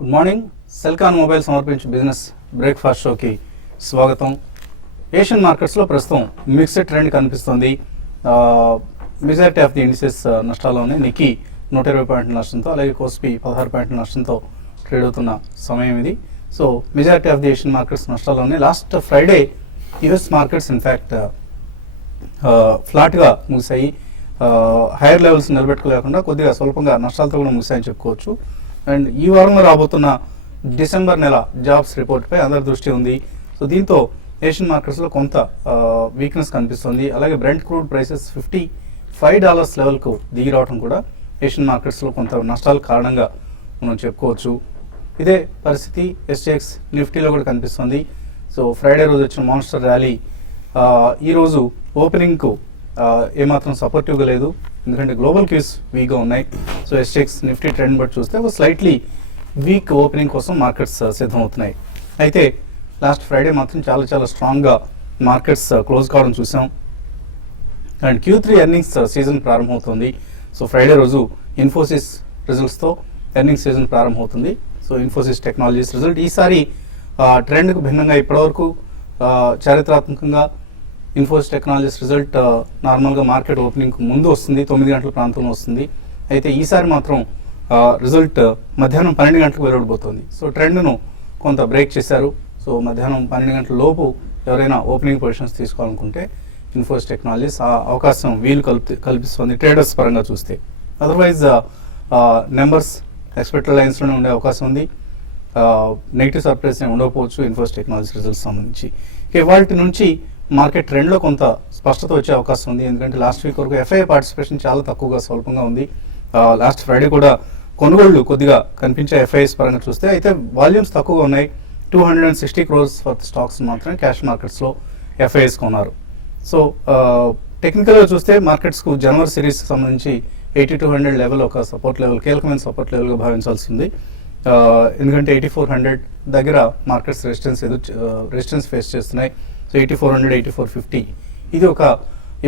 Good morning. Celkon mobile సమర్పించే business breakfast షోకి స్వాగతం. ఏషియన్ మార్కెట్స్లో ప్రస్తుతం మిక్స్డ్ ట్రెండ్ కనిపిస్తుంది. మెజారిటీ ఆఫ్ ది ఇండిసెస్ నష్టాల్లో ఉన్నాయి. నిక్కీ 120 పాయింట్ల నష్టంతో, అలాగే కోస్పీ 16 పాయింట్ల నష్టంతో ట్రేడ్ అవుతున్న సమయం ఇది. So majority of the Asian markets నష్టాల్లో ఉన్నాయి. Last Friday US markets in fact ఫ్లాట్గా ముగిశాయి. హైయర్ లెవెల్స్ నిలబెట్టుకోలేకుండా కొద్దిగా స్వల్పంగా నష్టాలతో కూడా ముగిశాయని చెప్పుకోవచ్చు. అండ్ ఈ వారంలో రాబోతున్న డిసెంబర్ నెల జాబ్స్ రిపోర్ట్పై అందరి దృష్టి ఉంది. సో దీంతో ఏషియన్ మార్కెట్స్లో కొంత వీక్నెస్ కనిపిస్తుంది. అలాగే బ్రెంట్ క్రూడ్ ప్రైసెస్ $55 లెవెల్కు దిగి రావడం కూడా ఏషియన్ మార్కెట్స్లో కొంత నష్టాల కారణంగా మనం చెప్పుకోవచ్చు. ఇదే పరిస్థితి SGX నిఫ్టీలో కూడా కనిపిస్తుంది. సో ఫ్రైడే రోజు వచ్చిన మాన్స్టర్ ర్యాలీ ఈరోజు ఓపెనింగ్కు ఏమాత్రం సపోర్టివ్గా లేదు, ఎందుకంటే గ్లోబల్ క్యూస్ వీక్గా ఉన్నాయి. సో SGX నిఫ్టీ ట్రెండ్ బట్టి చూస్తే ఒక స్లైట్లీ వీక్ ఓపెనింగ్ కోసం మార్కెట్స్ సిద్ధమవుతున్నాయి. అయితే లాస్ట్ ఫ్రైడే మాత్రం చాలా స్ట్రాంగ్గా మార్కెట్స్ క్లోజ్ కావడం చూసాం. అండ్ Q3 ఎర్నింగ్స్ సీజన్ ప్రారంభమవుతుంది. సో ఫ్రైడే రోజు ఇన్ఫోసిస్ రిజల్ట్స్తో ఎర్నింగ్స్ సీజన్ ప్రారంభమవుతుంది. సో ఇన్ఫోసిస్ టెక్నాలజీస్ రిజల్ట్ ఈసారి ట్రెండ్కు భిన్నంగా ఇప్పటివరకు చారిత్రాత్మకంగా ఇన్ఫోసిస్ టెక్నాలజీస్ రిజల్ట్ నార్మల్గా మార్కెట్ ఓపెనింగ్కు ముందు వస్తుంది, 9 గంటల ప్రాంతంలో వస్తుంది. అయితే ఈసారి మాత్రం రిజల్ట్ మధ్యాహ్నం 12 గంటలకు వెలువడబోతోంది. సో ట్రెండ్ను కొంత బ్రేక్ చేశారు. సో మధ్యాహ్నం 12 గంటల లోపు ఎవరైనా ఓపెనింగ్ పొజిషన్స్ తీసుకోవాలనుకుంటే ఇన్ఫోసిస్ టెక్నాలజీస్ ఆ అవకాశం వీలు కల్పిస్తుంది ట్రేడర్స్ పరంగా చూస్తే. అదర్వైజ్ నెంబర్స్ ఎక్స్పెక్టెడ్ లైన్స్లోనే ఉండే అవకాశం ఉంది. నెగిటివ్ సర్ప్రైజ్ ఉండకపోవచ్చు ఇన్ఫోసిస్ టెక్నాలజీస్ రిజల్ట్స్ సంబంధించి. ఇవాల్టి నుంచి మార్కెట్ ట్రెండ్లో కొంత స్పష్టత వచ్చే అవకాశం ఉంది, ఎందుకంటే లాస్ట్ వీక్ వరకు FII పార్టిసిపేషన్ చాలా తక్కువగా స్వల్పంగా ఉంది. లాస్ట్ ఫ్రైడే కూడా కొనుగోళ్లు కొద్దిగా కనిపించే FIIs పరంగా చూస్తే. అయితే వాల్యూమ్స్ తక్కువగా ఉన్నాయి. 260 crores వర్త్ స్టాక్స్ మాత్రమే క్యాష్ మార్కెట్స్లో FIIs కొన్నారు. సో టెక్నికల్గా చూస్తే మార్కెట్స్కు జనవరి సిరీస్ సంబంధించి 8200 లెవెల్ ఒక సపోర్ట్ లెవెల్, కీలకమైన సపోర్ట్ లెవెల్గా భావించాల్సి ఉంది. ఎందుకంటే 8400 దగ్గర మార్కెట్స్ రెసిస్టెన్స్ ఫేస్ చేస్తున్నాయి. సో 8400, 8450 ఇది ఒక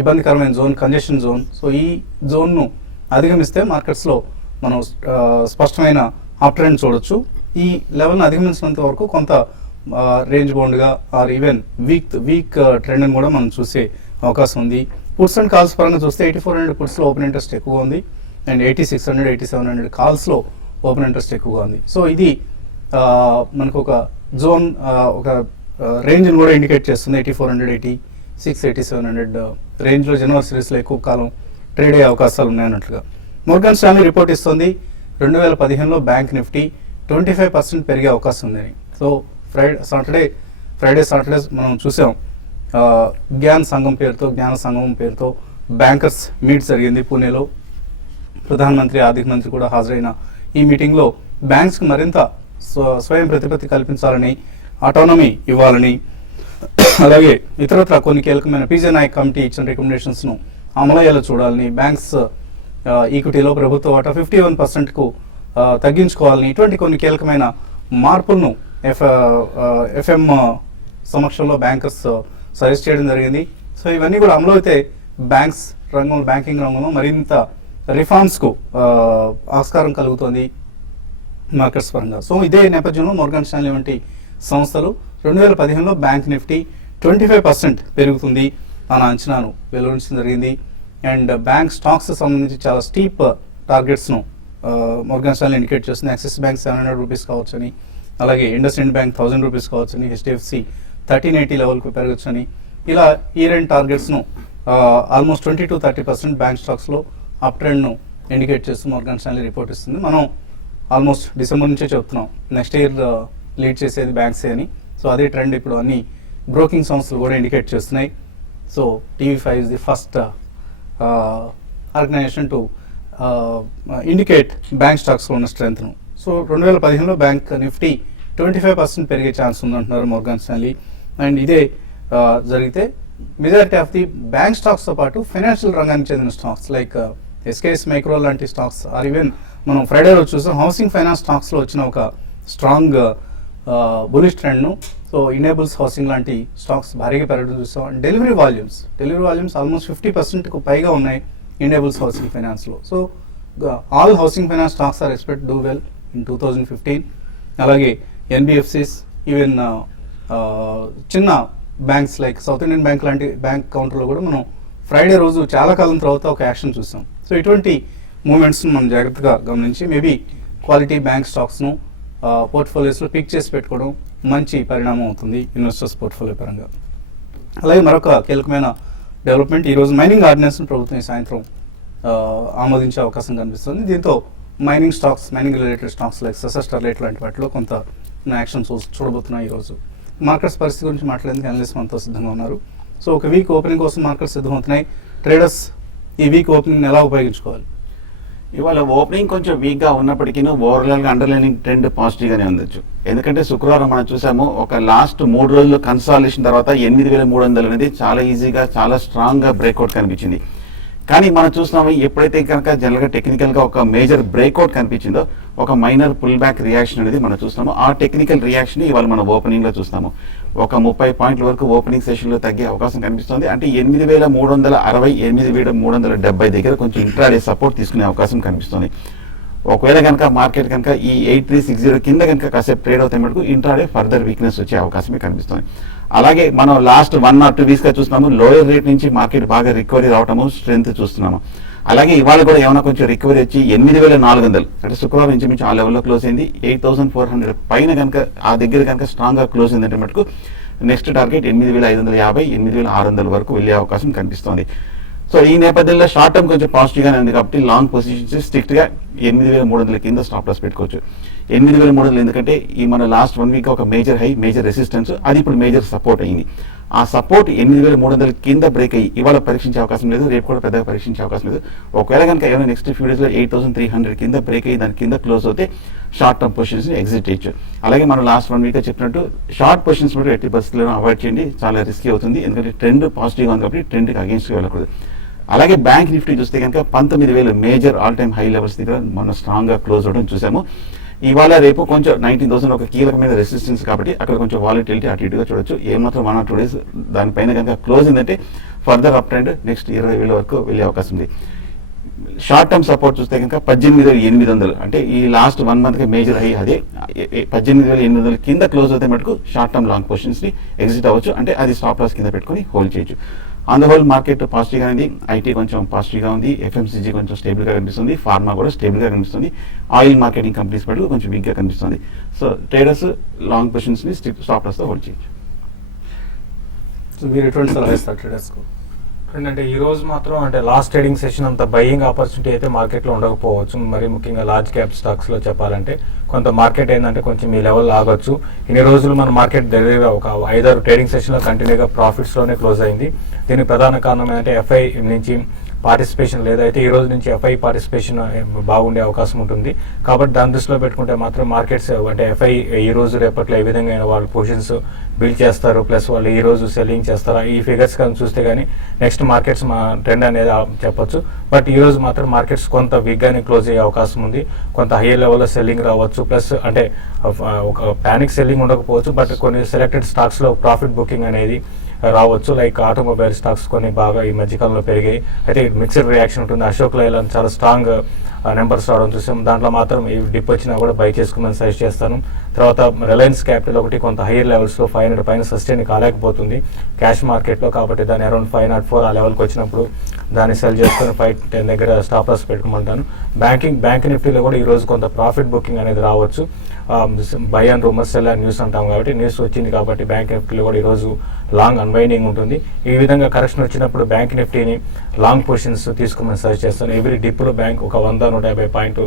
ఇబ్బందికరమైన జోన్, కంజెషన్ జోన్. సో ఈ జోన్ను అధిగమిస్తే మార్కెట్స్లో మనం స్పష్టమైన అప్ ట్రెండ్ చూడొచ్చు. ఈ లెవెల్ను అధిగమించినంత వరకు కొంత రేంజ్ బౌండ్గా ఆర్ ఈవెన్ వీక్ ట్రెండ్ని కూడా మనం చూసే అవకాశం ఉంది. పుట్స్ అండ్ కాల్స్ పరంగా చూస్తే 8400 పుట్స్లో ఓపెన్ ఇంట్రెస్ట్ ఎక్కువగా ఉంది. అండ్ 8600, 8700 కాల్స్లో ఓపెన్ ఇంట్రెస్ట్ ఎక్కువగా ఉంది. సో ఇది మనకు ఒక జోన్, ఒక రేంజ్ని కూడా ఇండికేట్ చేస్తుంది. 8400, 86, 8700 రేంజ్లో జనవరి సిరీస్లో ఎక్కువ కాలం ట్రేడ్ అయ్యే అవకాశాలు ఉన్నాయన్నట్లుగా మోర్గాన్ స్టాన్లీ రిపోర్ట్ ఇస్తుంది. 2015లో బ్యాంక్ నిఫ్టీ 25% పెరిగే అవకాశం ఉందని. సో ఫ్రైడే సాటర్డే మనం చూసాం జ్ఞాన సంఘం పేరుతో బ్యాంకర్స్ మీట్ జరిగింది పూణేలో. ప్రధానమంత్రి, ఆర్థిక మంత్రి కూడా హాజరైన ఈ మీటింగ్లో బ్యాంక్స్కి మరింత స్వయం ప్రతిపత్తి కల్పించాలని, ఆటోనమీ ఇవ్వాలని, అలాగే ఇతరత్ర కొన్ని కీలకమైన PJ నాయక్ కమిటీ ఇచ్చిన రికమెండేషన్స్ను అమలయ్యేలా చూడాలని, బ్యాంక్స్ ఈక్విటీలో ప్రభుత్వ వాటా 51%కు తగ్గించుకోవాలని, ఇటువంటి కొన్ని కీలకమైన మార్పులను FM సమక్షంలో బ్యాంకర్స్ సజెస్ట్ చేయడం జరిగింది. సో ఇవన్నీ కూడా అమలు అయితే బ్యాంకింగ్ రంగంలో మరింత రిఫార్మ్స్కు ఆస్కారం కలుగుతుంది మార్కెట్స్ పరంగా. సో ఇదే నేపథ్యంలో మోర్గాన్ స్టాన్లీ వంటి సంస్థలు 2015లో బ్యాంక్ నిఫ్టీ 25% పెరుగుతుంది అన్న అంచనాను వెలువరించడం జరిగింది. అండ్ బ్యాంక్ స్టాక్స్ సంబంధించి చాలా స్టీప్ టార్గెట్స్ను మోర్గాన్ స్టాన్లీ ఇండికేట్ చేస్తుంది. యాక్సిస్ బ్యాంక్ 700 రూపీస్ కావచ్చని, అలాగే ఇండస్ఇండ్ బ్యాంక్ 1000 రూపీస్ కావచ్చని, HDFC 1380 లెవెల్కు పెరగచ్చని, ఇలా ఈ రెండు టార్గెట్స్ను ఆల్మోస్ట్ 20-30% బ్యాంక్ స్టాక్స్లో అప్ ట్రెండ్ను ఇండికేట్ చేస్తూ మోర్గాన్ స్టాన్లీ రిపోర్ట్ ఇస్తుంది. మనం ఆల్మోస్ట్ డిసెంబర్ నుంచే చెప్తున్నాం నెక్స్ట్ ఇయర్ లీడ్ చేసేది బ్యాంక్సే అని. సో అదే ట్రెండ్ ఇప్పుడు అన్ని బ్రోకింగ్ సంస్థలు కూడా ఇండికేట్ చేస్తున్నాయి. So TV5 is the first organization to indicate bank స్టాక్స్లో ఉన్న స్ట్రెంత్ను. సో 2015లో బ్యాంక్ నిఫ్టీ 25% పెరిగే ఛాన్స్ ఉందంటున్నారు మోర్గాన్ స్టాన్లీ. అండ్ ఇదే జరిగితే మెజారిటీ ఆఫ్ ది బ్యాంక్ స్టాక్స్తో పాటు ఫైనాన్షియల్ రంగానికి చెందిన స్టాక్స్ లైక్ SKS మైక్రో లాంటి స్టాక్స్ ఆర్ ఈవెన్ మనం ఫ్రైడే రోజు చూసాం హౌసింగ్ ఫైనాన్స్ స్టాక్స్లో వచ్చిన ఒక స్ట్రాంగ్ బులిష్ ట్రెండ్ను. సో సో ఇనేబుల్స్ హౌసింగ్ లాంటి స్టాక్స్ భారీగా పెరగడం చూస్తాం. అండ్ డెలివరీ వాల్యూమ్స్ ఆల్మోస్ట్ 50%కు పైగా ఉన్నాయి ఇనేబుల్స్ హౌసింగ్ ఫైనాన్స్లో. So all housing finance stocks are expect do well in 2015. అలాగే ఎన్బిఎఫ్సిస్, ఈవెన్ చిన్న banks like South Indian Bank లాంటి బ్యాంక్ కౌంటర్లో కూడా మనం ఫ్రైడే రోజు చాలా కాలం తర్వాత ఒక యాక్షన్ చూసాం. సో ఇటువంటి మూమెంట్స్ను మనం జాగ్రత్తగా గమనించి మేబీ క్వాలిటీ బ్యాంక్ స్టాక్స్ను పోర్ట్ఫోలియోస్లో పిక్ చేసి పెట్టుకోవడం మంచి పరిణామం అవుతుంది ఇన్వెస్టర్స్ పోర్ట్ఫోలియో పరంగా. అలాగే మరొక కీలకమైన డెవలప్మెంట్, ఈరోజు మైనింగ్ ఆర్డినెన్స్ను ప్రభుత్వం ఈ సాయంత్రం ఆమోదించే అవకాశం కనిపిస్తుంది. దీంతో mining related stocks like Sesa Sterlite లాంటి వాటిలో కొంత యాక్షన్ చూడబోతున్నాయి. ఈరోజు మార్కెట్స్ పరిస్థితి గురించి మాట్లాడేందుకు అనలిస్ట్ మనతో సిద్ధంగా ఉన్నారు. సో ఒక వీక్ ఓపెనింగ్ కోసం మార్కెట్స్ సిద్ధమవుతున్నాయి. ట్రేడర్స్ ఈ వీక్ ఓపెనింగ్ ఎలా ఉపయోగించుకోవాలి? ఇవాళ ఓపెనింగ్ కొంచెం వీక్గా ఉన్నప్పటికీ ఓవరాల్గా అండర్లైనింగ్ ట్రెండ్ పాజిటివ్గానే ఉండొచ్చు. ఎందుకంటే శుక్రవారం మనం చూసాము, ఒక లాస్ట్ 3 రోజులు కన్సాలిడేషన్ తర్వాత 8,300 అనేది చాలా ఈజీగా చాలా స్ట్రాంగ్గా బ్రేక్అవుట్ కనిపించింది. కానీ మనం చూస్తున్నాము, ఎప్పుడైతే కనుక జనరల్గా టెక్నికల్గా ఒక మేజర్ బ్రేక్అవుట్ కనిపించిందో ఒక మైనర్ పుల్ బ్యాక్ రియాక్షన్ అనేది మనం చూస్తున్నాము. ఆ టెక్నికల్ రియాక్షన్ ఇవాళ మనం ఓపెనింగ్లో చూస్తాము. ఒక 30 పాయింట్ల వరకు ఓపెనింగ్ సెషన్లో తగ్గే అవకాశం కనిపిస్తుంది. అంటే 8,360, 8,370 దగ్గర కొంచెం ఇంట్రాడే సపోర్ట్ తీసుకునే అవకాశం కనిపిస్తుంది. ఒకవేళ కనుక మార్కెట్ కనుక ఈ 8,360 కింద కనుక కాసేపు ట్రేడ్ అవుతాయి మటుకు ఇంట్రాడే ఫర్దర్ వీక్నెస్ వచ్చే అవకాశమే కనిపిస్తుంది. అలాగే మనం లాస్ట్ 1 or 2 వీక్స్గా చూస్తున్నాము, లోయర్ రేట్ నుంచి మార్కెట్ బాగా రికవరీ రావటము, స్ట్రెంత్ చూస్తున్నాము. అలాగే ఇవాళ కూడా ఏమైనా కొంచెం రికవరీ వచ్చి 8,400 అంటే శుక్రవారం నుంచి మించి ఆ లెవెల్లో క్లోజ్ అయింది. 8,400 పైన కనుక ఆ దగ్గర కనుక స్ట్రాంగ్గా క్లోజ్ అయిందంటే మటుకు నెక్స్ట్ టార్గెట్ 8,550, 8,600 వరకు వెళ్ళే అవకాశం కనిపిస్తోంది. సో ఈ నేపథ్యంలో షార్ట్ టర్మ్ కొంచెం పాజిటివ్గానే ఉంది కాబట్టి లాంగ్ పొజిషన్స్ స్ట్రిక్ట్గా 8,300 కింద స్టాప్ లాస్ పెట్టుకోవచ్చు. 8,300 ఎందుకంటే ఈ మన లాస్ట్ 1 వీక్ ఒక మేజర్ హై, మేజర్ రెసిస్టెన్స్, అది ఇప్పుడు మేజర్ సపోర్ట్ అయింది. ఆ సపోర్ట్ 8,300 కింద బ్రేక్ అయ్యి ఇవాళ పరీక్షించే అవకాశం లేదు, రేపు కూడా పెద్దగా పరీక్షించే అవకాశం లేదు. ఒకవేళ కనుక ఏమైనా నెక్స్ట్ ఫ్యూ డేస్లో 8,300 కింద బ్రేక్ అయ్యి దాని కింద క్లోజ్ అవుతే షార్ట్ టర్మ్ పొజిషన్స్ ఎగ్జిట్ చేయొచ్చు. అలాగే మనం లాస్ట్ 1 వీక్ చెప్పినట్టు షార్ట్ పొజిషన్స్ కూడా ఎట్టి పరిస్థితుల్లో అవాయిడ్ చేయండి, చాలా రిస్కీ అవుతుంది. ఎందుకంటే ట్రెండ్ పాజిటివ్గా ఉంది కాబట్టి ట్రెండ్కి అగేన్స్ట్గా వెళ్ళకూడదు. అలాగే బ్యాంక్ నిఫ్టీ చూస్తే కనుక 19,000 major all time high levels దగ్గర మనం స్ట్రాంగ్గా క్లోజ్ అవడం చూసాము. ఇవాళ రేపు కొంచెం 19,000 ఒక కీలకమైన రెసిస్టెన్స్ కాబట్టి అక్కడ కొంచెం వాలిటిలిటీ అటు ఇటుగా చూడొచ్చు. ఏమాత్రం 1 or 2 days దానిపైన కనుక క్లోజ్ అయిందంటే ఫర్దర్ అప్ ట్రెండ్ నెక్స్ట్ 20,000 వరకు వెళ్ళే అవకాశం ఉంది. షార్ట్ టర్మ్ సపోర్ట్ చూస్తే కనుక 18,800 అంటే ఈ లాస్ట్ 1 మంత్కి మేజర్ హై అదే 18,800 కింద క్లోజ్ అవుతే మటుకు షార్ట్ టర్మ్ లాంగ్ పొజిషన్స్ని ఎగ్జిట్ అవ్వచ్చు. అంటే అది స్టాప్ లాస్ కింద పెట్టుకొని హోల్డ్ చేయొచ్చు. ఆన్ ద హోల్ మార్కెట్ పాజిటివ్గా ఉంది. ఐటీ కొంచెం పాజిటివ్గా ఉంది, ఎఫ్ఎంసీజీ కొంచెం స్టేబుల్గా కనిపిస్తుంది, ఫార్మా కూడా స్టేబుల్గా కనిపిస్తుంది, ఆయిల్ మార్కెటింగ్ కంపెనీస్ పట్ల కొంచెం వీక్గా కనిపిస్తుంది. సో ట్రేడర్స్ లాంగ్ పొజిషన్స్ని స్టాప్ లాస్తో హోల్డ్ చేయొచ్చు. సో మీరు ఎటువంటి సలహా ఇస్తారు ట్రేడర్స్కు? అంటే ఈ రోజు మాత్రం అంటే లాస్ట్ ట్రేడింగ్ సెషన్ అంత బయింగ్ ఆపర్చునిటీ అయితే మార్కెట్లో ఉండకపోవచ్చు. మరి ముఖ్యంగా లార్జ్ క్యాప్ స్టాక్స్లో చెప్పాలంటే కొంత మార్కెట్ ఏంటంటే కొంచెం ఈ లెవెల్ ఆగొచ్చు. ఇన్ని రోజులు మన మార్కెట్ దగ్గర ఒక 5-6 ట్రేడింగ్ సెషన్లో కంటిన్యూగా ప్రాఫిట్స్లోనే క్లోజ్ అయింది. దీనికి ప్రధాన కారణం ఏంటంటే ఎఫ్ఐ నుంచి పార్టిసిపేషన్ లేదైతే ఈ రోజు నుంచి ఎఫ్ఐ పార్టిసిపేషన్ బాగుండే అవకాశం ఉంటుంది. కాబట్టి దాని దృష్టిలో పెట్టుకుంటే మాత్రం మార్కెట్స్ అంటే ఎఫ్ఐ ఈ రోజు రేపట్లో ఏ విధంగా వాళ్ళు పొజిషన్స్ బిల్డ్ చేస్తారు, ప్లస్ వాళ్ళు ఈ రోజు సెల్లింగ్ చేస్తారా, ఈ ఫిగర్స్ కానీ చూస్తే కానీ నెక్స్ట్ మార్కెట్స్ మా ట్రెండ్ అనేది చెప్పొచ్చు. బట్ ఈ రోజు మాత్రం మార్కెట్స్ కొంత వీక్గానే క్లోజ్ అయ్యే అవకాశం ఉంది. కొంత హై లెవెల్లో సెల్లింగ్ రావచ్చు, ప్లస్ అంటే ఒక ప్యానిక్ సెల్లింగ్ ఉండకపోవచ్చు. బట్ కొన్ని సెలెక్టెడ్ స్టాక్స్లో ప్రాఫిట్ బుకింగ్ అనేది రావచ్చు. లైక్ ఆటోమొబైల్ స్టాక్స్ కొన్ని బాగా ఈ మధ్యకాలంలో పెరిగాయి. అయితే మిక్స్డ్ రియాక్షన్ ఉంటుంది. అశోక్ లైలాండ్ చాలా స్ట్రాంగ్ నెంబర్స్ రావడం చూసాం. దాంట్లో మాత్రం ఈ డిప్ వచ్చినా కూడా బై చేసుకోమని సజెస్ట్ చేస్తాను. తర్వాత రిలయన్స్ క్యాపిటల్ ఒకటి కొంత హైయర్ లెవెల్స్లో 500 పైన సస్టైన్ కాలేకపోతుంది క్యాష్ మార్కెట్లో. కాబట్టి దాన్ని అరౌండ్ 504 ఆ లెవెల్కి వచ్చినప్పుడు దాన్ని సెల్ చేసుకొని 510 దగ్గర స్టాప్ లాస్ పెట్టుకోమంటాను. బ్యాంక్ నిఫ్టీలో కూడా ఈరోజు కొంత ప్రాఫిట్ బుకింగ్ అనేది రావచ్చు. By and rumours cell and news అంటాం కాబట్టి న్యూస్ వచ్చింది కాబట్టి బ్యాంక్ నిఫ్టీలో కూడా ఈరోజు లాంగ్ అన్వైండింగ్ ఉంటుంది. ఈ విధంగా కరెక్షన్ వచ్చినప్పుడు బ్యాంక్ నిఫ్టీని లాంగ్ పొజిషన్స్ తీసుకోమని సజెస్ట్ చేస్తాను. ఎవ్రీ డిప్లో బ్యాంక్ ఒక 100-150 పాయింట్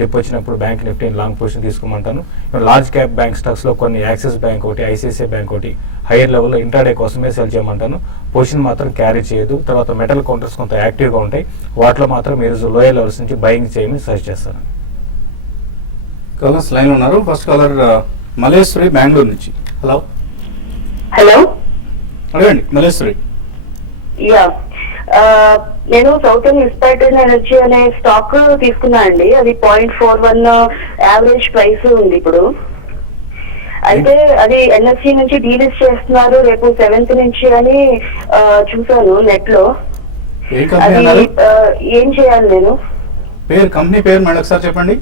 డిప్ వచ్చినప్పుడు బ్యాంక్ నిఫ్టీని లాంగ్ పొజిషన్ తీసుకోమంటాను. లార్జ్ క్యాప్ బ్యాంక్ స్టాక్స్లో కొన్ని యాక్సిస్ బ్యాంక్ ఒకటి, ఐసిఐసిఐ బ్యాంక్ ఒకటి హైయర్ లెవెల్లో ఇంట్రాడే కోసమే సెల్ చేయమంటాను. పొజిషన్ మాత్రం క్యారీ చేయదు. తర్వాత మెటల్ కౌంటర్స్ కొంత యాక్టివ్గా ఉంటాయి, వాటిలో మాత్రం మీరు లోయర్ లెవెల్స్ నుంచి బయింగ్ చేయమని సజెస్ట్ చేస్తాను. కాలర్స్ లైన్ ఉన్నారు. ఫస్ట్ కాలర్ మల్లేశ్వరి బెంగళూరు నుంచి. హలో హలో, అడగండి మల్లేశ్వరి. యా నేను సౌత్ ఇన్స్పైర్డ్ ఎనర్జీ అనే స్టాక్ తీసుకున్నా అండి. అది 0.41 యావరేజ్ ప్రైస్ ఉంది ఇప్పుడు. అయితే అది ఎన్ఎస్సి నుంచి డీలిస్ట్ చేస్తున్నారు రేపు 7th నుంచి అని చూసాను నెట్ లో. ఏ కంపెనీ అది అన్నారు? ఏం చేయాలి నేను? కంపెనీ పేరు మళ్ళీ ఒకసారి చెప్పండి.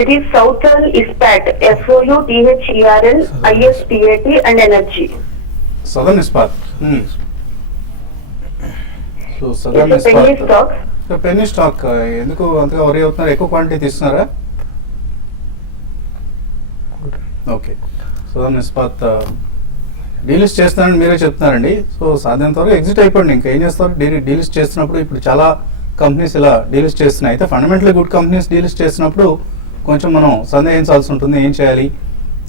It is Southern Ispat, SOUTHERN ISPAT and energy. Southern Ispat. So Southern penny Ispat stock. Penny stock ఎందుకు అంతగా వరి అవుతున్నారు? ఎక్కువ క్వాంటిటీ తీస్తున్నారా? ఓకే. సదర్న్ ఇస్పాత్ డీలిస్ట్ చేస్తానని మీరే చెప్తున్నారండి. సో సాధ్యంత వరకు ఎగ్జిట్ అయిపోండి. ఇంకా ఏం చేస్తారు? డీలిస్ట్ చేస్తున్నప్పుడు ఇప్పుడు చాలా కంపెనీస్ ఇలా డీలిస్ట్ చేస్తున్నాయి. అయితే ఫండమెంటల్లీ గుడ్ కంపెనీస్ డీలిస్ట్ చేసినప్పుడు కొంచెం మనం సందేహించాల్సి ఉంటుంది. ఏం చేయాలి,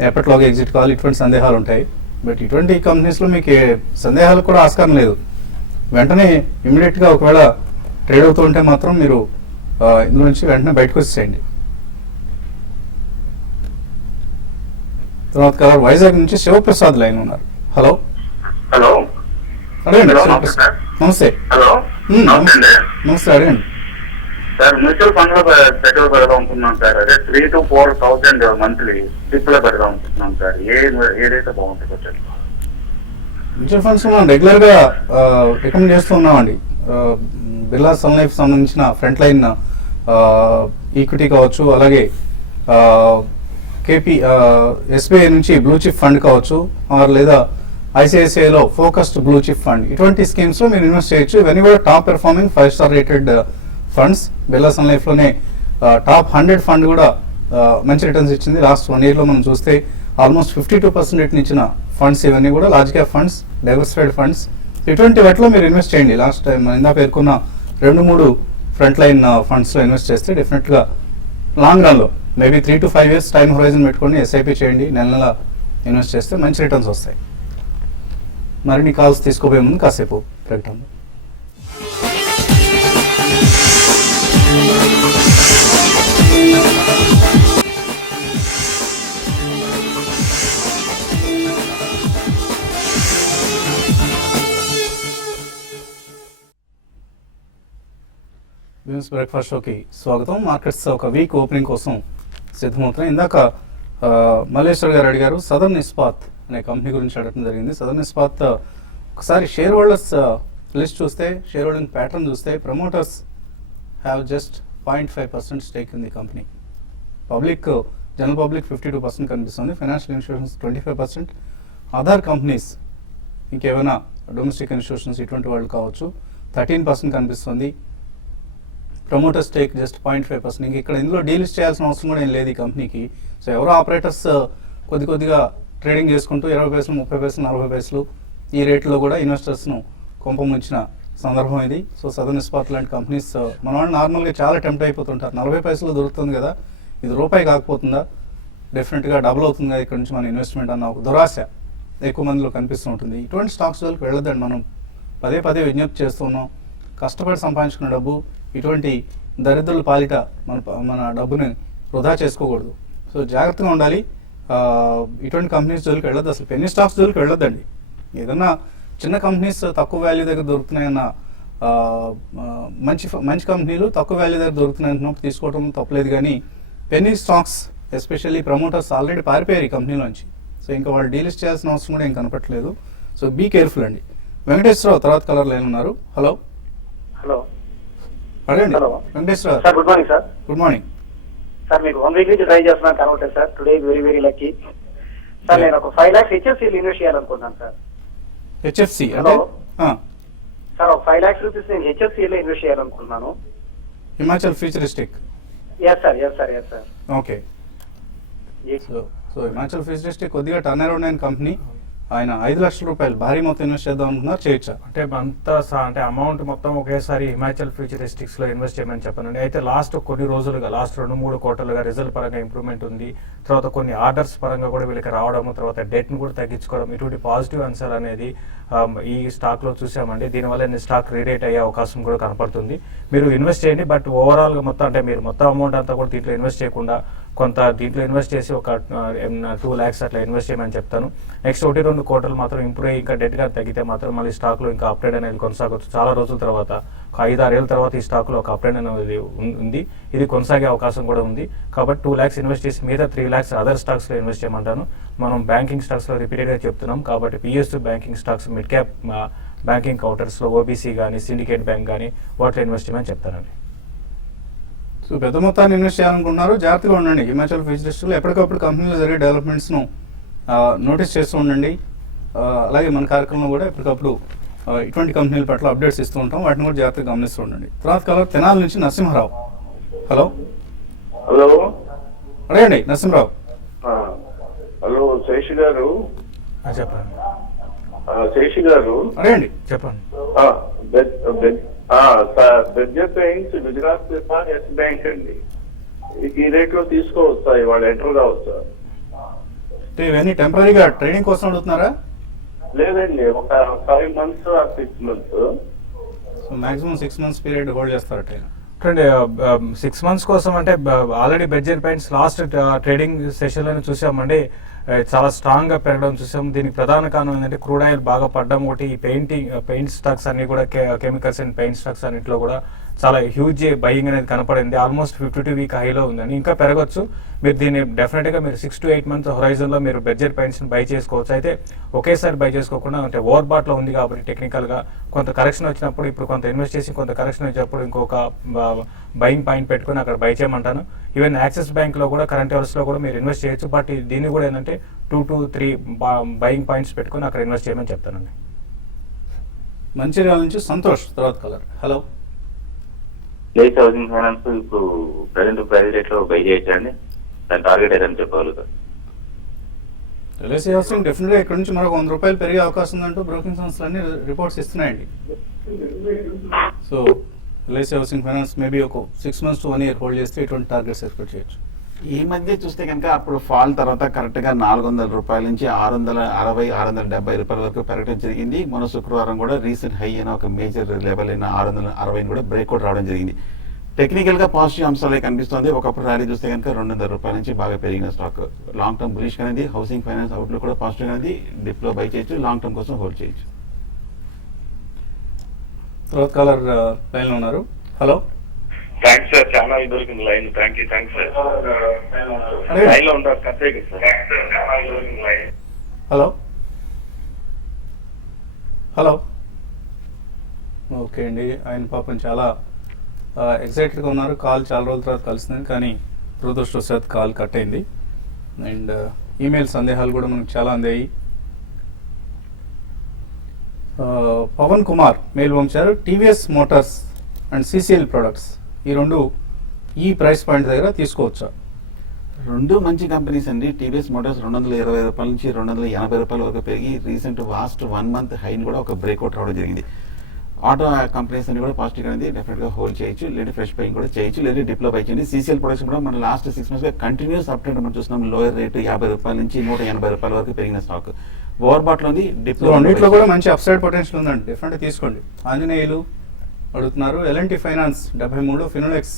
ఎప్పటిలోగా ఎగ్జిట్ కావాలి, ఇటువంటి సందేహాలు ఉంటాయి. బట్ ఇటువంటి కంపెనీస్లో మీకు సందేహాలకు కూడా ఆస్కారం లేదు. వెంటనే ఇమీడియట్గా ఒకవేళ ట్రేడ్ అవుతూ ఉంటే మాత్రం మీరు ఇందులో నుంచి వెంటనే బయటకు వచ్చేయండి. తర్వాత కలర్ వైజాగ్ నుంచి శివప్రసాద్ లైన్ ఉన్నారు. హలో హలో అడగండి. హలో, శివప్రసాద్ నమస్తే. హలో నమస్తే. నమస్తే. నమస్తే, అడగండి. సార్ మ్యూచువల్ ఫండ్ లో పెట్టుబడి పెడదాం అనుకున్నాం సార్. అదే 3,000 to 4,000 మంత్లీ స్లిప్ లో పెడదాం అనుకుంటున్నాం సార్. ఏదైతే బాగుంటుందో సార్. మ్యూచువల్ ఫండ్స్ మనం రెగ్యులర్గా రికమెండ్ చేస్తూ ఉన్నామండి. బిర్లా సన్ లైఫ్ సంబంధించిన ఫ్రంట్ లైన్ ఈక్విటీ కావచ్చు, అలాగే ఎస్బీఐ నుంచి బ్లూ చిప్ ఫండ్ కావచ్చు, లేదా ఐసిఐసిఐలో ఫోకస్డ్ బ్లూ చిప్ ఫండ్, ఇటువంటి స్కీమ్స్లో మీరు ఇన్వెస్ట్ చేయొచ్చు. ఇవన్నీ కూడా top performing 5-star rated funds. Birla Sun లైఫ్లోనే టాప్ 100 ఫండ్ కూడా మంచి రిటర్న్స్ ఇచ్చింది. లాస్ట్ 1 yearలో మనం చూస్తే ఆల్మోస్ట్ 52% రిటర్న్ ఇచ్చిన ఫండ్స్ ఇవన్నీ కూడా large cap funds, diversified funds. ఇటువంటి వాటిలో మీరు ఇన్వెస్ట్ చేయండి. లాస్ట్ టైం ఇందా పేర్కొన్న 2-3 ఫ్రంట్ లైన్ ఫండ్స్లో ఇన్వెస్ట్ చేస్తే డెఫినెట్గా లాంగ్ రన్లో maybe 3 to 5 years time horizon పెట్టుకొని ఎస్ఐపి చేయండి. నెల ఇన్వెస్ట్ చేస్తే మంచి రిటర్న్స్ వస్తాయి. మరిన్ని కాల్స్ తీసుకోబోయే ముందు కాసేపు ప్రకటన. బిజినెస్ బ్రేక్ఫాస్ట్ షోకి స్వాగతం. మార్కెట్స్ ఒక వీక్ ఓపెనింగ్ కోసం సిద్ధమవుతున్నాయి. ఇందాక మల్లేశ్వర్ గారు అడిగారు సదర్న్ ఇస్పాత్ అనే కంపెనీ గురించి అడగడం జరిగింది. సదర్న్ ఇస్పాత్ ఒకసారి షేర్ హోల్డర్స్ లిస్ట్ చూస్తే, షేర్ హోల్డింగ్ ప్యాటర్న్ చూస్తే, promoters have just 0.5% stake in the company. General public 52% కనిపిస్తుంది. Financial institutions 25%. అదర్ కంపెనీస్ ఇంకేమైనా డొమెస్టిక్ ఇన్స్టిట్యూషన్స్ ఇటువంటి వాళ్ళు కావచ్చు 13% కనిపిస్తుంది. Promoter stake just 0.5%. ఇంక ఇక్కడ ఇందులో డీలిస్ట్ చేయాల్సిన అవసరం కూడా ఏం లేదు ఈ కంపెనీకి. సో ఎవరో ఆపరేటర్స్ కొద్దిగా ట్రేడింగ్ చేసుకుంటూ 20 పైసలు, 30 పైసలు, 40 పైసలు ఈ రేట్లో కూడా ఇన్వెస్టర్స్ను కొంపముంచిన సందర్భం ఇది. సో సదర్న్ ఇస్పాత్ లాంటి కంపెనీస్ మన వాళ్ళు నార్మల్గా చాలా టెంప్ట్ అయిపోతుంటారు. 40 పైసలు దొరుకుతుంది కదా, ఇది రూపాయి కాకపోతుందా, డెఫినెట్గా డబుల్ అవుతుంది కదా ఇక్కడ నుంచి మన ఇన్వెస్ట్మెంట్ అన్న ఒక దురాశ ఎక్కువ మందిలో కనిపిస్తూ ఉంటుంది. ఇటువంటి స్టాక్స్ వాళ్ళకి వెళ్ళొద్దండి. మనం పదే విజ్ఞప్తి చేస్తున్నాం. కష్టపడి సంపాదించుకున్న డబ్బు ఇటువంటి దరిద్రుల పాలిట మన డబ్బుని వృధా చేసుకోకూడదు. సో జాగ్రత్తగా ఉండాలి. ఇటువంటి కంపెనీస్ జోలికి వెళ్ళొద్దు. అసలు పెన్నీ స్టాక్స్ జోలికి వెళ్ళొద్దండి. ఏదన్నా చిన్న కంపెనీస్ తక్కువ వాల్యూ దగ్గర దొరుకుతున్నాయన్న మంచి కంపెనీలు తక్కువ వాల్యూ దగ్గర దొరుకుతున్నాయన్నప్పుడు తీసుకోవడం తప్పలేదు. కానీ Penney stocks especially promoters already పారిపోయారు ఈ కంపెనీలోంచి. సో ఇంకా వాళ్ళు డీలిస్ట్ చేయాల్సిన అవసరం కూడా ఏం కనపట్లేదు. సో బీ కేర్ఫుల్ అండి. వెంకటేశ్వరరావు తర్వాత కలర్ లైన్ ఉన్నారు. హలో హలో అడగండి. Hello Venkateswara Rao sir, good morning sir. Good morning sir మీకు 1 week నుంచి ట్రై చేస్తున్నాను, కనవట్లేదు sir. Today very lucky sir. నేను ఒక 5 lakhs HFCలో ఇన్వెస్ట్ చేయాలనుకుంటున్నాను సార్. హెచ్ఎఫ్సి హలో అంటే సార్, ఒక 5 lakhs రూపీస్ నేను HFCలో ఇన్వెస్ట్ చేయాలనుకుంటున్నాను. Himachal futuristic. Yes sir. Okay. So Himachal futuristic కొద్దిగా టర్న్ అరౌండ్ అయిన కంపెనీ. ఆయన 5 లక్షల రూపాయలు భారీ మొత్తం ఇన్వెస్ట్ చేద్దాం అనుకున్నారు, చేయొచ్చా? అంటే అమౌంట్ మొత్తం ఒకేసారి హిమాచల్ ఫ్యూచరిస్టిక్స్ లో ఇన్వెస్ట్ చేయమని చెప్పానండి. అయితే లాస్ట్ కొన్ని రోజులుగా, లాస్ట్ 2-3 quarterలుగా రిజల్ట్ పరంగా ఇంప్రూవ్మెంట్ ఉంది. తర్వాత కొన్ని ఆర్డర్స్ పరంగా కూడా వీళ్ళకి రావడం, తర్వాత డెట్ ను కూడా తగ్గించుకోవడం, ఇటువంటి పాజిటివ్ అంశాలు అనేది ఈ స్టాక్ లో చూసామండి. దీనివల్ల స్టాక్ రీరేట్ అయ్యే అవకాశం కూడా కనపడుతుంది. మీరు ఇన్వెస్ట్ చేయండి, బట్ ఓవరాల్ గా మొత్తం అంటే మీరు మొత్తం అమౌంట్ అంతా కూడా దీంట్లో ఇన్వెస్ట్ చేయకుండా కొంత దీంట్లో ఇన్వెస్ట్ చేసి ఒక 2 lakhs అట్లా ఇన్వెస్ట్ చేయమని చెప్తాను. నెక్స్ట్ 1-2 quarters మాత్రం ఇంప్రూవ్ అయ్యి ఇంకా డెట్గా తగ్గితే మాత్రం మళ్ళీ స్టాక్లో ఇంకా అప్గ్రేడ్ అనేది కొనసాగవచ్చు. చాలా రోజుల తర్వాత, ఒక 5-6 ఏళ్ళ తర్వాత ఈ స్టాక్లో ఒక అప్గ్రేడ్ అనేది ఉంది. ఇది కొనసాగే అవకాశం కూడా ఉంది. కాబట్టి 2 lakhs ఇన్వెస్ట్ చేసి మీద 3 lakhs అదర్ స్టాక్స్లో ఇన్వెస్ట్ చేయమంటాను. మనం బ్యాంకింగ్ స్టాక్స్లో రిపీటెడ్గా చెప్తున్నాం కాబట్టి PSU banking stocks, mid cap banking కౌంటర్స్లో ఓబీసీ కానీ, సిండికేట్ బ్యాంక్ కానీ వాటిలో ఇన్వెస్ట్ చేయమని చెప్తానండి. సో పెద్ద మొత్తాన్ని ఇన్వెస్ట్ చేయాలనుకుంటున్నారు, జాగ్రత్తగా ఉండండి. హిమాచల్ ఫీజ్ లిస్టులో ఎప్పటికప్పుడు కంపెనీలో జరిగే డెవలప్మెంట్స్ను నోటీస్ చేస్తూ ఉండండి. అలాగే మన కార్యక్రమంలో కూడా ఎప్పటికప్పుడు ఇటువంటి కంపెనీల పట్ల అప్డేట్స్ ఇస్తూ ఉంటాం, వాటిని కూడా జాగ్రత్తగా గమనిస్తూ ఉండండి. తర్వాత కలర్ తెనాలి నుంచి నరసింహారావు. హలో హలో అడగండి నరసింహారావు. హలో శేషి గారు, చెప్పండి శేషి గారు అడగండి. చెప్పండి. Berger paints Gujarat paper Yes bank అండి, ఈ రేట్ లో తీసుకోవచ్చా? ఇవాళ ఎంటర్ కావచ్చా? అంటే ఇవన్నీ టెంపరీగా ట్రైనింగ్ కోసం అడుగుతున్నారా? లేదండి, ఒక 5 months or 6 months. So maximum 6 months period hold చేస్తారట. చూడండి 6 months కోసం అంటే ఆల్రెడీ బెడ్జెట్ పెయింట్స్ లాస్ట్ ట్రేడింగ్ సెషన్లోనే చూసామండి, చాలా స్ట్రాంగ్గా పెరగడం చూసాం. దీనికి ప్రధాన కారణం ఏంటంటే క్రూడ్ ఆయిల్ బాగా పడడం ఒకటి. ఈ పెయింట్ స్టాక్స్ అన్ని కూడా కెమికల్స్ అండ్ పెయింట్ స్టాక్స్ అన్నింటిలో కూడా చాలా హ్యూజ్ బయింగ్ అనేది కనపడింది. ఆల్మోస్ట్ 52 week హైలో ఉందని, ఇంకా పెరగచ్చు. మీరు దీన్ని డెఫినెట్గా మీరు 6 to 8 months హొరైజన్లో మీరు బెడ్జెట్ పెయింట్స్ని బై చేసుకోవచ్చు. అయితే ఒకేసారి బై చేసుకోకుండా, అంటే ఓవర్ బాట్లో ఉంది కాబట్టి టెక్నికల్గా కొంత కరెక్షన్ వచ్చినప్పుడు, ఇప్పుడు కొంత ఇన్వెస్ట్ చేసి కొంత కరెక్షన్ వచ్చినప్పుడు ఇంకొక బయింగ్ పాయింట్ పెట్టుకుని అక్కడ బై చేయమంటాను. ఈవెన్ యాక్సిస్ బ్యాంక్లో కూడా కరెంట్ అవర్స్లో కూడా మీరు ఇన్వెస్ట్ చేయొచ్చు. బట్ దీన్ని కూడా ఏంటంటే 2 to 3 బయింగ్ పాయింట్స్ పెట్టుకుని అక్కడ ఇన్వెస్ట్ చేయమని చెప్తానండి. మంచిర్యాల నుంచి సంతోష్ తర్వాత colour. Hello place housing finance ఇప్పుడు ప్రజెంట్ ప్రైస్ రేట్ లో బై చేయొచ్చండి, దాని టార్గెట్ ఏదని చెప్పగలుగుతారు? ఎల్ఐసి హౌసింగ్ డెఫినెట్గా ఇక్కడ నుంచి మరొక 100 రూపాయలు పెరిగే అవకాశం ఉందంటూ బ్రోకింగ్ సంస్థలన్నీ రిపోర్ట్స్ ఇస్తున్నాయండి. So LIC housing finance maybe ఒక 6 months to 1 year హోల్డ్ చేస్తే ఇటువంటి టార్గెట్స్ ఎక్స్పెక్ట్ చేయొచ్చు. ఈ మధ్య చూస్తే కనుక అప్పుడు ఫాల్ తర్వాత కరెక్ట్గా 400 రూపాయల నుంచి 660, 670 రూపాయల వరకు పెరగడం జరిగింది. మన శుక్రవారం కూడా రీసెంట్ హై అయిన ఒక మేజర్ లెవెల్ అయిన 660 కూడా బ్రేక్అవుట్ రావడం జరిగింది. టెక్నికల్గా పాజిటివ్ అంశాలే కనిపిస్తుంది. ఒకప్పుడు ర్యాలీ చూస్తే కనుక 200 రూపాయల నుంచి బాగా పెరిగిన స్టాక్. లాంగ్ టర్మ్ బులిష్ అనేది హౌసింగ్ ఫైనాన్స్ అవుట్లుక్ కూడా పాజిటివ్ అనేది, డిప్లో బై చేయొచ్చు, లాంగ్ టర్మ్ కోసం హోల్డ్ చేయొచ్చు. తర్వాత కలర్ లైన్లో ఉన్నారు. హలో థ్యాంక్స్ సార్, చాలా దొరికింది line. Thank you sir. Line లో ఉంటారు సార్. హలో హలో ఓకే అండి, ఆయన పాపం చాలా ఎక్సైటెడ్గా ఉన్నారు. కాల్ చాలా రోజుల తర్వాత కలుస్తుంది, కానీ దురదృష్టవశాత్తు కాల్ కట్ అయింది. అండ్ ఈమెయిల్ సందేహాలు కూడా మనకు చాలా అందాయి. పవన్ కుమార్ మెయిల్ పంపించారు, TVS Motors and CCL products ఈ రెండు ఈ ప్రైస్ పాయింట్ దగ్గర తీసుకోవచ్చా? రెండు మంచి కంపెనీస్ అండి. టీవీఎస్ మోటార్స్ 220 రూపాయల నుంచి 280 రూపాయల వరకు పెరిగి రీసెంట్ లాస్ట్ 1 month హైని కూడా ఒక బ్రేక్అవుట్ రావడం జరిగింది. ఆటో కంపెనీస్ అన్ని కూడా పాజిటివ్ అనేది డెఫినెట్గా హోల్డ్ చేయొచ్చు, లేదా ఫ్రెష్ బయింగ్ కూడా చేయొచ్చు, లేదా డిప్లో బై చేయండి. సిసిఎల్ ప్రొడక్ట్స్ కూడా మన లాస్ట్ 6 monthsగా కంటిన్యూస్ అప్ ట్రెండ్ మనం చూస్తున్నాం. లోయర్ రేటు 50 రూపాయల నుంచి 180 రూపాయల వరకు పెరిగిన స్టాక్. ఓవర్ బాట్లో ఉంది, డిప్లో అన్నింటిలో కూడా మంచి అప్సైడ్ పొటెన్షియల్ ఉందండి, డెఫినెట్గా తీసుకోండి. ఆంజనేయులు అడుగుతున్నారు, LNT finance 73, Finolex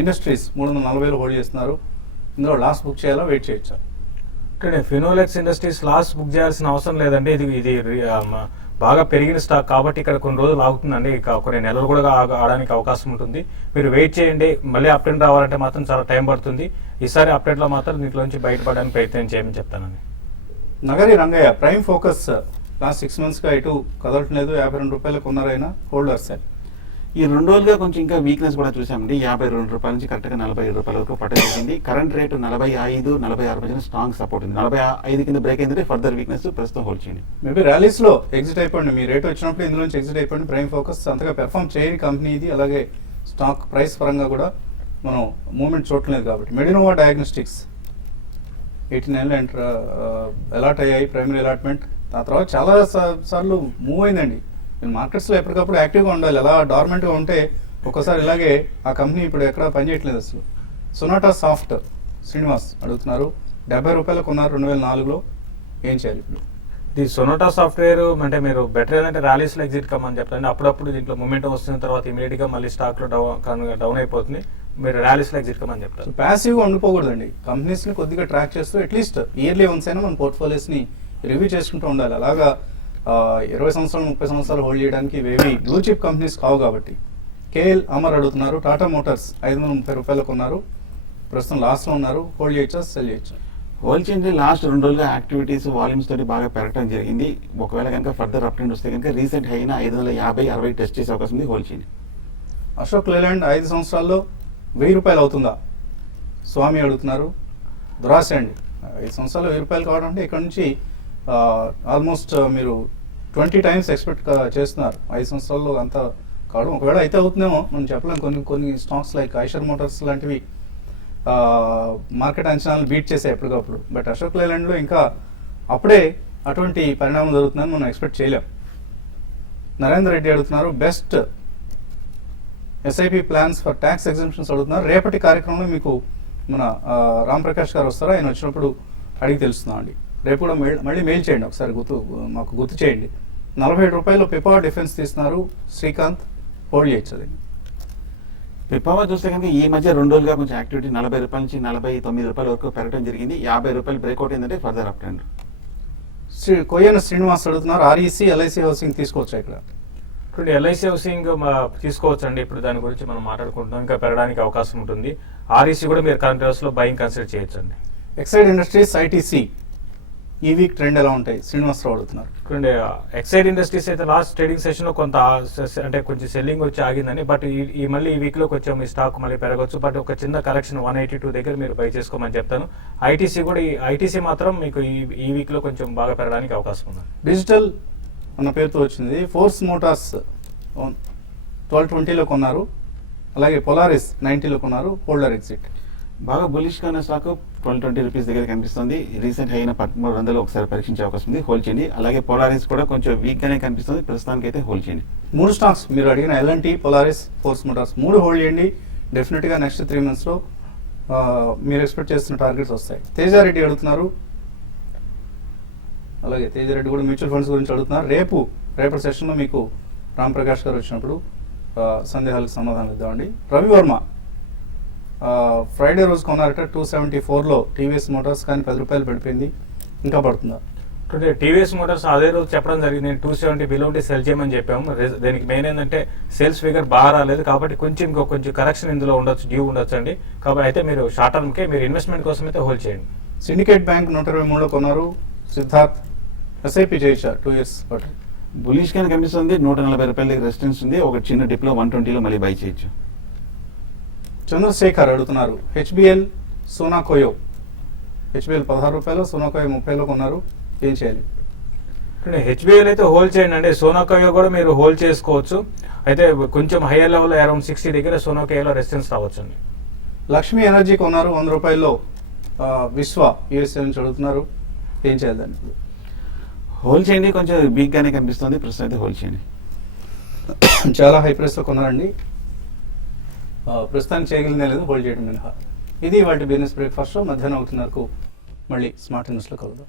industries 340 hold చేస్తున్నారు. ఇందులో లాస్ట్ బుక్ చేయాలా, వెయిట్ చేయొచ్చా? అంటే ఫినోలెక్స్ ఇండస్ట్రీస్ లాస్ట్ బుక్ చేయాల్సిన అవసరం లేదండి. ఇది బాగా పెరిగిన స్టాక్ కాబట్టి ఇక్కడ కొన్ని రోజులు ఆగుతుందండి, కొన్ని నెలలు కూడా ఆడడానికి అవకాశం ఉంటుంది. మీరు వెయిట్ చేయండి. మళ్ళీ అప్డేట్ రావాలంటే మాత్రం చాలా టైం పడుతుంది. ఈసారి అప్డేట్లో మాత్రం దీంట్లో నుంచి బయటపడడానికి ప్రయత్నం చేయమని చెప్తానండి. Nagari Rangaiah, Prime Focus last 6 monthsగా ఇటు కదలట్లేదు, 52 రూపాయలకు ఉన్నారైనా హోల్డర్స్. ఈ 2 రోజులుగా కొంచెం ఇంకా వీక్నెస్ కూడా చూసామండి. 52 రూపాయల నుంచి కరెక్ట్గా 47 రూపాయల వరకు పట్టగలిగింది. కరెంట్ రేటు 45, 46 మధ్యన స్ట్రాంగ్ సపోర్ట్ ఉంది. 45 కింద బ్రేక్ అయిందంటే ఫర్దర్ వీక్నెస్ ప్రస్తుతం హోల్డ్ చేయండి. మేబీ ర్యాలీస్లో ఎగ్జిట్ అయిపోండి. మీ రేట్ వచ్చినప్పుడు ఇందులో నుంచి ఎగ్జిట్ అయిపోండి. ప్రైమ్ ఫోకస్ అంతగా పెర్ఫామ్ చేయని కంపెనీ ఇది. అలాగే స్టాక్ ప్రైస్ పరంగా కూడా మనం మూవ్మెంట్ చూడలేదు కాబట్టి. మెడినోవా డయాగ్నోస్టిక్స్ 89లో ఎంటర్ అలాట్ అయ్యాయి, ప్రైమరీ అలాట్మెంట్. ఆ తర్వాత చాలా సార్లు మూవ్ అయిందండి. మీరు మార్కెట్స్లో ఎప్పటికప్పుడు యాక్టివ్గా ఉండాలి. ఎలా డార్మెంట్గా ఉంటే ఒక్కసారి ఇలాగే ఆ కంపెనీ ఇప్పుడు ఎక్కడ పనిచేయట్లేదు అసలు. సొనాటా సాఫ్ట్ శ్రీనివాస్ అడుగుతున్నారు, 70 రూపాయలకు ఉన్నారు 2004లో, ఏం చేయాలి ఇప్పుడు? ఇది సొనాటా సాఫ్ట్వేర్ అంటే మీరు బెటర్ ఏంటంటే ర్యాలీస్లో ఎగ్జిట్ కమ్మని చెప్తాను. అప్పుడప్పుడు దీంట్లో మూమెంట్ వస్తున్న తర్వాత ఇమీడియట్గా మళ్ళీ స్టాక్లో డౌన్ అయిపోతుంది. మీరు ర్యాలీస్లో ఎగ్జిట్ కమని చెప్తారు. ప్యాసివ్గా ఉండిపోకూడదండి. కంపెనీస్ని కొద్దిగా ట్రాక్ చేస్తూ అట్లీస్ట్ ఇయర్లీ వన్స్ అయినా మన పోర్ట్ఫోలియోస్ని రివ్యూ చేసుకుంటూ ఉండాలి. అలాగా 20 సంవత్సరాలు 30 సంవత్సరాలు హోల్డ్ చేయడానికి ఇవేవి బ్లూ చిప్ కంపెనీస్ కావు కాబట్టి. కేఎల్ అమర్ అడుగుతున్నారు, టాటా మోటార్స్ 530 రూపాయలకు ఉన్నారు, ప్రస్తుతం లాస్ట్లో ఉన్నారు, హోల్డ్ చేయొచ్చా సెల్ చేయొచ్చా? హోల్ చేంజ్ లాస్ట్ 2 రోజులుగా యాక్టివిటీస్ వాల్యూమ్స్ తోటి బాగా పెరగడం జరిగింది. ఒకవేళ కనుక ఫర్దర్ అప్ ట్రెండ్ వస్తే కనుక రీసెంట్ అయినా 550-60 టెస్ట్ చేసే అవకాశం ఉంది హోల్ చేంజ్. అశోక్ లేలాండ్ 5 సంవత్సరాల్లో 1000 రూపాయలు అవుతుందా? స్వామి అడుగుతున్నారు. దురాశ అండి. 5 సంవత్సరాలు 1000 రూపాయలు కావడం అంటే ఇక్కడ నుంచి ఆల్మోస్ట్ మీరు 20 టైమ్స్ ఎక్స్పెక్ట్ చేస్తున్నారు. 5 సంవత్సరాల్లో అంత కావడం ఒకవేళ అయితే అవుతుందేమో మనం చెప్పలేం. కొన్ని స్టాక్స్ లైక్ ఐషర్ మోటార్స్ లాంటివి మార్కెట్ అంచనాలను బీట్ చేసాయి ఎప్పటికప్పుడు. బట్ అశోక్ లేలాండ్లో ఇంకా అప్పుడే అటువంటి పరిణామం జరుగుతుందని మనం ఎక్స్పెక్ట్ చేయలేం. నరేందర్ రెడ్డి అడుగుతున్నారు, best SIP plans for tax exemptions అడుగుతున్నారు. రేపటి కార్యక్రమంలో మీకు మన రామ్ ప్రకాష్ గారు వస్తారా? ఆయన వచ్చినప్పుడు అడిగి తెలుస్తున్నాం అండి. రేపు కూడా మళ్ళీ మెయిల్ చేయండి, ఒకసారి మాకు గుర్తు చేయండి. 47 రూపాయలు పిపా డిఫెన్స్ తీస్తున్నారు. శ్రీకాంత్ హోల్డ్ చేయొచ్చు. అది పిపావా చూస్తే కనుక ఈ మధ్య 2 రోజులుగా కొంచెం యాక్టివిటీ 40 రూపాయల నుంచి 49 రూపాయల వరకు పెరగడం జరిగింది. 50 రూపాయలు బ్రేక్అవుట్ ఏంటంటే ఫర్దర్ అప్ ట్రెండ్. కొయ్యన శ్రీనివాస్ అడుగుతున్నారు, ఆర్ఈసీ ఎల్ఐసి హౌసింగ్ తీసుకోవచ్చా ఇక్కడ? ఇప్పుడు ఎల్ఐసి హౌసింగ్ తీసుకోవచ్చు అండి. ఇప్పుడు దాని గురించి మనం మాట్లాడుకుంటున్నాం, ఇంకా పెరగడానికి అవకాశం ఉంటుంది. ఆర్ఈసీ కూడా మీరు కరెంట్ లో బయింగ్ కన్సిడర్ చేయొచ్చు అండి. ఎక్సైడ్ ఇండస్ట్రీస్ ఐటీసీ ఈ వీక్ ట్రెండ్ ఎలా ఉంటాయి? శ్రీనివాసరావు అడుగుతున్నారు. చూడండి, ఎక్సైడ్ ఇండస్ట్రీస్ అయితే లాస్ట్ ట్రేడింగ్ సెషన్ లో కొంత అంటే కొంచెం సెల్లింగ్ వచ్చి ఆగిందని. బట్ మళ్ళీ ఈ వీక్ లో కొంచెం ఈ స్టాక్ మళ్ళీ పెరగచ్చు. బట్ ఒక చిన్న కరెక్షన్ 182 దగ్గర మీరు బై చేసుకోమని చెప్తాను. ఐటీసీ కూడా ఐటీసీ మాత్రం మీకు ఈ వీక్ లో కొంచెం బాగా పెరగడానికి అవకాశం ఉంది. డిజిటల్ అన్న పేరుతో వచ్చింది. ఫోర్స్ మోటార్స్ 1220లో కొన్నారు, అలాగే పొలారిస్ 90లో కొన్నారు, హోల్డర్ ఎగ్జిట్. బాగా బులిష్ గా ఉన్న స్టాక్ 1220 రూపీస్ దగ్గర కనిపిస్తుంది. రీసెంట్ అయిన 1300 ఒకసారి పరీక్షించే అవకాశం ఉంది, హోల్డ్ చేయండి. అలాగే పోలారిస్ కూడా కొంచెం వీక్ గానే కనిపిస్తుంది, ప్రస్తుతానికి అయితే హోల్డ్ చేయండి. 3 స్టాక్స్ మీరు అడిగిన LNT, Polaris, Force Motors 3 hold చేయండి. డెఫినెట్ గా నెక్స్ట్ 3 months లో మీరు ఎక్స్పెక్ట్ చేస్తున్న టార్గెట్స్ వస్తాయి. తేజారెడ్డి అడుగుతున్నారు, అలాగే తేజారెడ్డి కూడా మ్యూచువల్ ఫండ్స్ గురించి అడుగుతున్నారు. రేపటి సెషన్లో మీకు రామ్ ప్రకాష్ గారు వచ్చినప్పుడు సందేహాలకు సమాధానం ఇద్దామండి. రవివర్మ ఫ్రైడే రోజు కొన్నారట 274లో టీవీఎస్ మోటార్స్, కానీ 10 రూపాయలు పడిపోయింది, ఇంకా పడుతుందా? టీవీఎస్ మోటార్స్ అదే రోజు చెప్పడం జరిగింది, 270 బిలో ఉంటే సెల్ చేయమని చెప్పాము. దీనికి మెయిన్ ఏంటంటే సేల్స్ ఫిగర్ బాగా రాలేదు కాబట్టి కొంచెం కరెక్షన్ ఇందులో ఉండొచ్చు, డ్యూ ఉండొచ్చు అండి. కాబట్టి అయితే మీరు షార్ట్ టర్మ్కే మీరు ఇన్వెస్ట్మెంట్ కోసం అయితే హోల్డ్ చేయండి. సిండికేట్ బ్యాంక్ 123లో కొన్నారు. సిద్ధార్థ్ ఎస్ఐపి చేయొచ్చా 2 years పాటు? బులిష్ గానే కనిపిస్తుంది. 140 రూపాయల దగ్గర రెసిస్టెన్స్ ఉంది. ఒక చిన్న డిప్ లో 120లో మళ్ళీ బై చేయొచ్చు. చంద్రశేఖర్ అడుగుతున్నారు, హెచ్బిఎల్ సోనాకోయో. హెచ్బిఎల్ 16 రూపాయలు, సోనాకోయో 30లో కొన్నారు, ఏం చేయాలి? హెచ్బిఎల్ అయితే హోల్డ్ చేయండి అండి. సోనాకోయో కూడా మీరు హోల్డ్ చేసుకోవచ్చు. అయితే కొంచెం హైయర్ లెవెల్ అరౌండ్ 60 దగ్గర సోనాకోయోలో రెసిస్టెన్స్ రావచ్చు అండి. లక్ష్మీ ఎనర్జీ కొన్నారు 100 రూపాయల్లో. విశ్వ యూఎస్ఏ నుంచి అడుగుతున్నారు, ఏం చేయాలి దాన్ని? హోల్డ్ చేయండి, కొంచెం వీక్ గానే కనిపిస్తుంది, ప్రస్తుతం అయితే హోల్డ్ చేయండి. చాలా హై ప్రైస్లో కొన్నారండి, ప్రస్తుతానికి చేయగలిగిందే లేదు, హోల్డ్ చేయడం మినహా. ఇది వాటి బిజినెస్ బ్రేక్ఫాస్ట్. మధ్యాహ్నం 1:30 మళ్ళీ స్మార్ట్ న్యూస్లో కలుద్దాం.